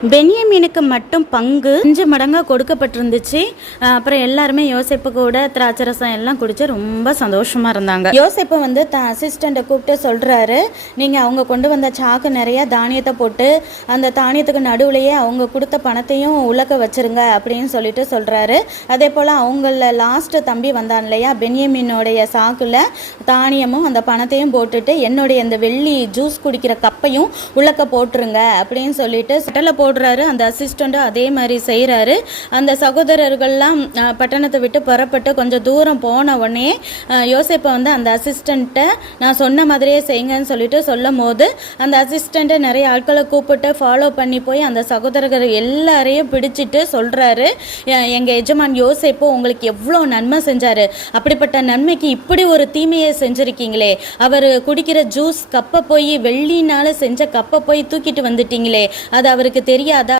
பென்யமீனுக்கு மட்டும் பங்கு 5 மடங்காக கொடுக்கப்பட்டிருந்துச்சு. அப்புறம் எல்லாருமே யோசேப்பு கூட திராட்சரசம் எல்லாம் குடிச்சு ரொம்ப சந்தோஷமாக இருந்தாங்க. யோசேப்பு வந்து அசிஸ்டண்ட்டை கூப்பிட்டு சொல்கிறாரு, நீங்கள் அவங்க கொண்டு வந்த சாக்கு நிறைய தானியத்தை போட்டு அந்த தானியத்துக்கு நடுவுலையே அவங்க கொடுத்த பணத்தையும் உலக்க வச்சுருங்க அப்படின்னு சொல்லிட்டு சொல்கிறாரு. அதே போல் அவங்கள லாஸ்ட்டு தம்பி வந்தான் இல்லையா, பென்யமீனுடைய சாக்கில் தானியமும் அந்த பணத்தையும் போட்டுட்டு என்னுடைய இந்த வெள்ளி ஜூஸ் குடிக்கிற கப்பையும் உலக்க போட்டுருங்க அப்படின்னு சொல்லிட்டு சட்டலை போடுறாரு. அந்த அசிஸ்டண்ட்டும் அதே மாதிரி செய்கிறாரு. அந்த சகோதரர்கள்லாம் பட்டணத்தை விட்டு புறப்பட்டு கொஞ்சம் தூரம் போன உடனே யோசேப்பை வந்து அந்த அசிஸ்டண்ட்டை நான் சொன்ன மாதிரியே செய்யுங்கன்னு சொல்லிட்டு சொல்லும் போது அந்த அசிஸ்டண்ட்டை நிறைய ஆட்களை கூப்பிட்டு ஃபாலோ பண்ணி போய் அந்த சகோதரர்கள் எல்லாரையும் பிடிச்சிட்டு சொல்கிறாரு, எங்கள் எஜமான் யோசேப்பு உங்களுக்கு எவ்வளோ நன்மை செஞ்சார், அப்படிப்பட்ட நன்மைக்கு இப்படி ஒரு தீமையை செஞ்சுருக்கீங்களே, அவர் குடிக்கிற ஜூஸ் கப்பை போய் வெள்ளினால் செஞ்ச கப்பை போய் தூக்கிட்டு வந்துட்டீங்களே, அது அவருக்கு தெரியாதா?